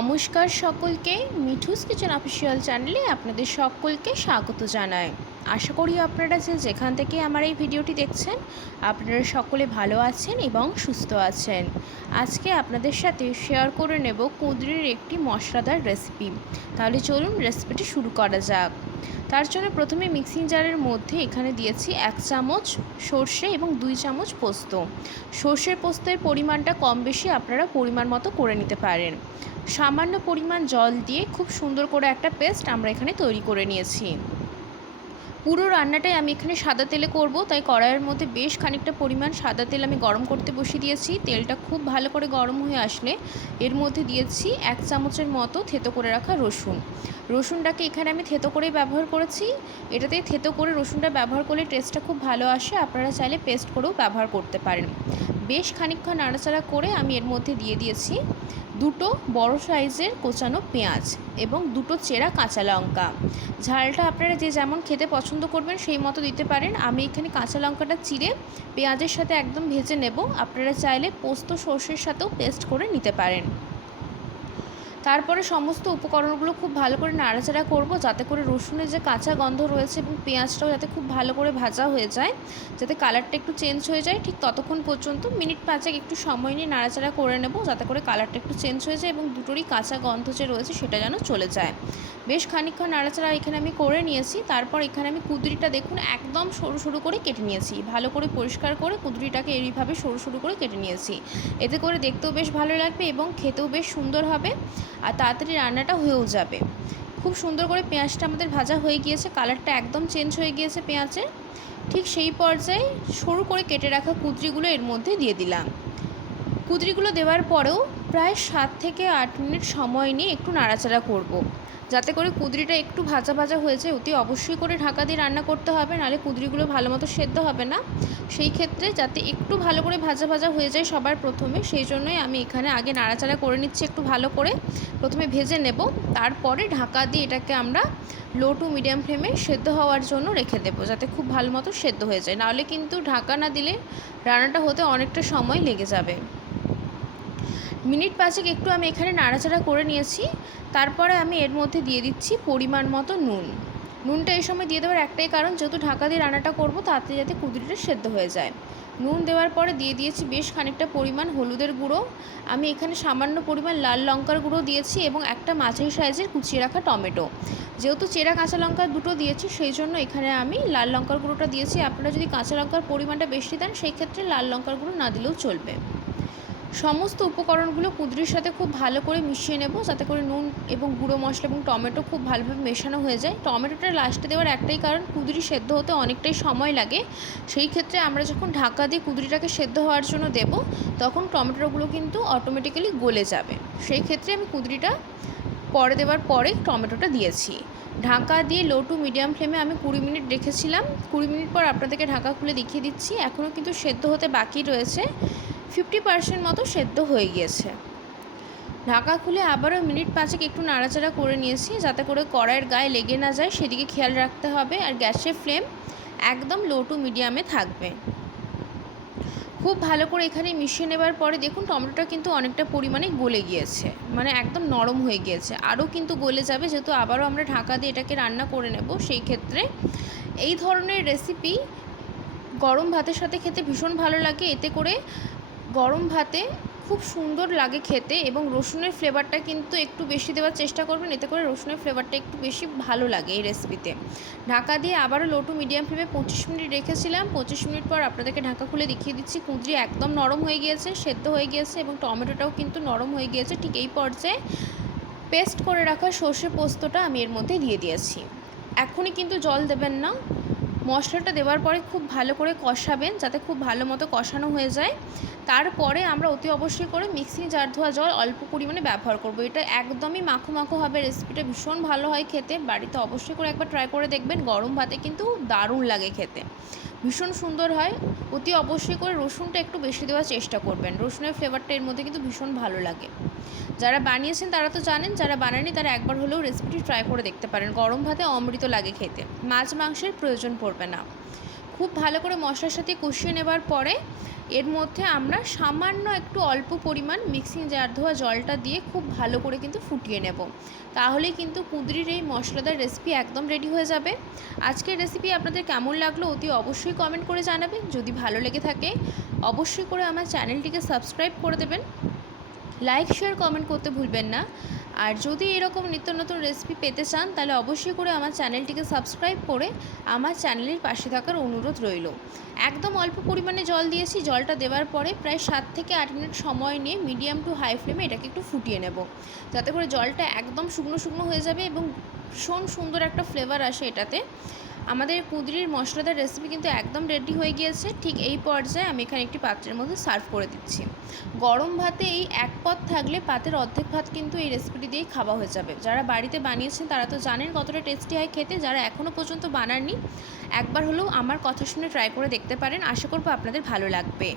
নমস্কার সকলকে, Mithu's kitchen official চ্যানেলে আপনাদের সকলকে স্বাগত জানাই। আশা করি আপনারা যেখান থেকে আমার এই ভিডিওটি দেখছেন আপনারা সকলে ভালো আছেন এবং সুস্থ আছেন। আজকে আপনাদের সাথে শেয়ার করে নেব কুঁদরির একটি মশলাদার রেসিপি। তাহলে চলুন রেসিপিটি শুরু করা যাক। তার জন্য প্রথমে মিক্সিং জারের মধ্যে এখানে দিয়েছি 1 চামচ সর্ষে এবং 2 চামচ পোস্ত। সর্ষের পোস্তের পরিমাণটা কম বেশি আপনারা পরিমাণ মতো করে নিতে পারেন। সামান্য পরিমাণ জল দিয়ে খুব সুন্দর করে একটা পেস্ট আমরা এখানে তৈরি করে নিয়েছি। পুরো রান্নাটাই আমি এখানে সাদা তেলে করব, তাই কড়াইয়ের মধ্যে বেশ খানিকটা পরিমাণ সাদা তেল আমি গরম করতে বসিয়ে দিয়েছি। তেলটা খুব ভালো করে গরম হয়ে আসলে এর মধ্যে দিয়েছি 1 চামচের মতো থেতো করে রাখা রসুন। রসুনটাকে এখানে আমি থেতো করেই ব্যবহার করেছি। এটাতে থেতো করে রসুনটা ব্যবহার করলে টেস্টটা খুব ভালো আসে, আপনারা চাইলে পেস্ট করেও ব্যবহার করতে পারেন। বেশ খানিকক্ষণ নাড়াচাড়া করে আমি এর মধ্যে দিয়ে দিয়েছি 2টো বড় সাইজের কোচানো পেঁয়াজ এবং 2টো চেরা কাঁচা লঙ্কা। ঝালটা আপনারা যে যেমন খেতে পছন্দ করবেন সেই মতো দিতে পারেন। আমি এখানে কাঁচা লঙ্কাটা চিড়ে পেঁয়াজের সাথে একদম ভেজে নেব, আপনারা চাইলে পোস্ত সর্ষের সাথেও পেস্ট করে নিতে পারেন। তারপরে সমস্ত উপকরণগুলো খুব ভালো করে নাড়াচাড়া করব, যাতে করে রসুনের যে কাঁচা গন্ধ রয়েছে এবং পেঁয়াজটাও যাতে খুব ভালো করে ভাজা হয়ে যায়, যাতে কালারটা একটু চেঞ্জ হয়ে যায়। ঠিক ততক্ষণ পর্যন্ত মিনিট 5 একটু সময় নিয়ে নাড়াচাড়া করে নেব, যাতে করে কালারটা একটু চেঞ্জ হয়ে যায় এবং দুটোরই কাঁচা গন্ধ যে রয়েছে সেটা যেন চলে যায়। বেশ খানিকক্ষণ নাড়াচাড়া এখানে আমি করে নিয়েছি। তারপর এখানে আমি কুঁদরিটা দেখুন একদম সরু সরু করে কেটে নিয়েছি। ভালো করে পরিষ্কার করে কুঁদরিটাকে এইভাবে সরু সরু করে কেটে নিয়েছি। এতে করে দেখতেও বেশ ভালো লাগবে এবং খেতেও বেশ সুন্দর হবে, আর তাড়াতাড়ি রান্নাটা হয়েও যাবে। খুব সুন্দর করে পেঁয়াজটা আমাদের ভাজা হয়ে গিয়েছে, কালারটা একদম চেঞ্জ হয়ে গিয়েছে পেঁয়াজের। ঠিক সেই পর্যায়ে সরু করে কেটে রাখা কুঁদরিগুলো এর মধ্যে দিয়ে দিলাম। কুঁদরিগুলো দেওয়ার পরেও প্রায় 7 থেকে 8 মিনিট সময় নিয়ে একটু নাড়াচাড়া করব, যাতে করে কুঁদরিটা একটু ভাজা ভাজা হয়ে যায়। অতি অবশ্যই করে ঢাকা দিয়ে রান্না করতে হবে, নাহলে কুঁদরিগুলো ভালো মতো সেদ্ধ হবে না। সেই ক্ষেত্রে যাতে একটু ভালো করে ভাজা ভাজা হয়ে যায় সবার প্রথমে, সেই জন্যই আমি এখানে আগে নাড়াচাড়া করে নিচ্ছি একটু ভালো করে। প্রথমে ভেজে নেব, তারপরে ঢাকা দিয়ে এটাকে আমরা লো টু মিডিয়াম ফ্লেমে সেদ্ধ হওয়ার জন্য রেখে দেবো, যাতে খুব ভালো মতো সেদ্ধ হয়ে যায়। নাহলে কিন্তু ঢাকা না দিলে রান্নাটা হতে অনেকটা সময় লেগে যাবে। মিনিট 5 একটু আমি এখানে নাড়াচাড়া করে নিয়েছি। তারপরে আমি এর মধ্যে দিয়ে দিচ্ছি পরিমাণ মতো নুন। নুনটা এই সময় দিয়ে দেওয়ার একটাই কারণ, যেহেতু ঢাকা দিয়ে রান্নাটা করব তাতে যাতে কুঁদরিটা সেদ্ধ হয়ে যায়। নুন দেওয়ার পরে দিয়ে দিয়েছি বেশ খানিকটা পরিমাণ হলুদের গুঁড়ো। আমি এখানে সামান্য পরিমাণ লাল লঙ্কার গুঁড়ো দিয়েছি এবং একটা মাঝারি সাইজের কুচিয়ে রাখা টমেটো। যেহেতু চেরা কাঁচা লঙ্কা দুটো দিয়েছি সেই জন্য এখানে আমি লাল লঙ্কার গুঁড়োটা দিয়েছি। আপনারা যদি কাঁচা লঙ্কার পরিমাণটা বেশি দেন সেই ক্ষেত্রে লাল লঙ্কার গুঁড়ো না দিলেও চলবে। সমস্ত উপকরণগুলো কুঁদরির সাথে খুব ভালো করে মিশিয়ে নেব, যাতে করে নুন এবং গুঁড়ো মশলা এবং টমেটো খুব ভালোভাবে মেশানো হয়ে যায়। টমেটোটা লাস্টে দেওয়ার একটাই কারণ, কুঁদরি সেদ্ধ হতে অনেকটাই সময় লাগে। সেই ক্ষেত্রে আমরা যখন ঢাকা দিয়ে কুঁদরিটাকে সেদ্ধ হওয়ার জন্য দেব তখন টমেটোগুলো কিন্তু অটোমেটিক্যালি গলে যাবে। সেই ক্ষেত্রে আমি কুঁদরিটা পরে দেওয়ার পরে টমেটোটা দিয়েছি। ঢাকা দিয়ে লো টু মিডিয়াম ফ্লেমে আমি 20 মিনিট রেখেছিলাম। 20 মিনিট পর আপনাদেরকে ঢাকা খুলে দেখিয়ে দিচ্ছি। এখনও কিন্তু সেদ্ধ হতে বাকি রয়েছে, 50% মতো সেদ্ধ হয়ে গিয়েছে। ঢাকা খুলে আবারও মিনিট 5 একটু নাড়াচাড়া করে নিয়েছি, যাতে করে কড়াইয়ের গায়ে লেগে না যায় সেদিকে খেয়াল রাখতে হবে। আর গ্যাসের ফ্লেম একদম লো টু মিডিয়ামে থাকবে। খুব ভালো করে এখানে মিশিয়ে নেবার পরে দেখুন টমেটোটা কিন্তু অনেকটা পরিমাণে গলে গিয়েছে, মানে একদম নরম হয়ে গিয়েছে। আরও কিন্তু গলে যাবে, যেহেতু আবারও আমরা ঢাকা দিয়ে এটাকে রান্না করে নেব। সেই ক্ষেত্রে এই ধরনের রেসিপি গরম ভাতের সাথে খেতে ভীষণ ভালো লাগে। এতে করে গরম ভাতে খুব সুন্দর লাগে খেতে, এবং রসুনের ফ্লেভারটা কিন্তু একটু বেশি দেওয়ার চেষ্টা করবেন, এতে করে রসুনের ফ্লেভারটা একটু বেশি ভালো লাগে এই রেসিপিতে। ঢাকা দিয়ে আবারও লো টু মিডিয়াম ফ্লেমে 25 মিনিট রেখেছিলাম। 25 মিনিট পর আপনাদেরকে ঢাকা খুলে দেখিয়ে দিচ্ছি। কুঁদরি একদম নরম হয়ে গিয়েছে, সেদ্ধ হয়ে গিয়েছে এবং টমেটোটাও কিন্তু নরম হয়ে গিয়েছে। ঠিক এই পর্যায়ে পেস্ট করে রাখা সর্ষে পোস্তটা আমি এর মধ্যে দিয়ে দিয়েছি। এখনই কিন্তু জল দেবেন না, মশলাটা দেওয়ার পরে খুব ভালো করে কষাবেন, যাতে খুব ভালো মতো কষানো হয়ে যায়। তারপরে আমরা অতি অবশ্যই করে মিক্সিং জার ধোয়া জল অল্প পরিমাণে ব্যবহার করব। এটা একদমই মাখো মাখো হবে, রেসিপিটা ভীষণ ভালো হয় খেতে। বাড়িতে অবশ্যই করে একবার ট্রাই করে দেখবেন, গরম ভাতে কিন্তু দারুণ লাগে খেতে, ভীষণ সুন্দর হয়। অতি অবশ্যই করে রসুনটা একটু বেশি দেওয়ার চেষ্টা করবেন, রসুনের ফ্লেভারটা এর মধ্যে কিন্তু ভীষণ ভালো লাগে। যারা বানিয়েছেন তারা তো জানেন, যারা বানায়নি তারা একবার হলেও রেসিপিটি ট্রাই করে দেখতে পারেন। গরম ভাতে অমৃত লাগে খেতে, মাছ মাংসের প্রয়োজন পড়বে না। খুব ভালো করে মশলার সাথে কষিয়ে নেবার পরে এর মধ্যে আমরা সামান্য একটু অল্প পরিমাণ মিক্সিং জার ধোয়া জলটা দিয়ে খুব ভালো করে কিন্তু ফুটিয়ে নেব। তাহলেই কিন্তু কুঁদরির এই মশলাদার রেসিপি একদম রেডি হয়ে যাবে। আজকের রেসিপি আপনাদের কেমন লাগলো অতি অবশ্যই কমেন্ট করে জানাবেন। যদি ভালো লেগে থাকে অবশ্যই করে আমার চ্যানেলটিকে সাবস্ক্রাইব করে দেবেন। লাইক শেয়ার কমেন্ট করতে ভুলবেন না। আর যদি এরকম নিত্য নতুন রেসিপি পেতে চান তাহলে অবশ্যই করে আমার চ্যানেলটিকে সাবস্ক্রাইব করে আমার চ্যানেলের পাশে থাকার অনুরোধ রইল। একদম অল্প পরিমাণে জল দিয়েছি। জলটা দেওয়ার পরে প্রায় 7 থেকে 8 মিনিট সময় নিয়ে মিডিয়াম টু হাই ফ্লেমে এটাকে একটু ফুটিয়ে নেব, যাতে করে জলটা একদম শুকনো শুকনো হয়ে যাবে এবং ভীষণ সুন্দর একটা ফ্লেভার আসে এটাতে। আমাদের কুঁদরির মশলাদার রেসিপি কিন্তু একদম রেডি হয়ে গিয়েছে। ঠিক এই পর্যায়ে আমি এখানে একটি পাত্রের মধ্যে সার্ভ করে দিচ্ছি। গরম ভাতে এই এক পদ থাকলে পাতের অর্ধেক ভাত কিন্তু এই রেসিপিটি দিয়েই খাওয়া হয়ে যাবে। যারা বাড়িতে বানিয়েছেন তারা তো জানেন কতটা টেস্টি হয় খেতে। যারা এখনও পর্যন্ত বানাননি একবার হলেও আমার কথা শুনে ট্রাই করে দেখতে পারেন। আশা করব আপনাদের ভালো লাগবে।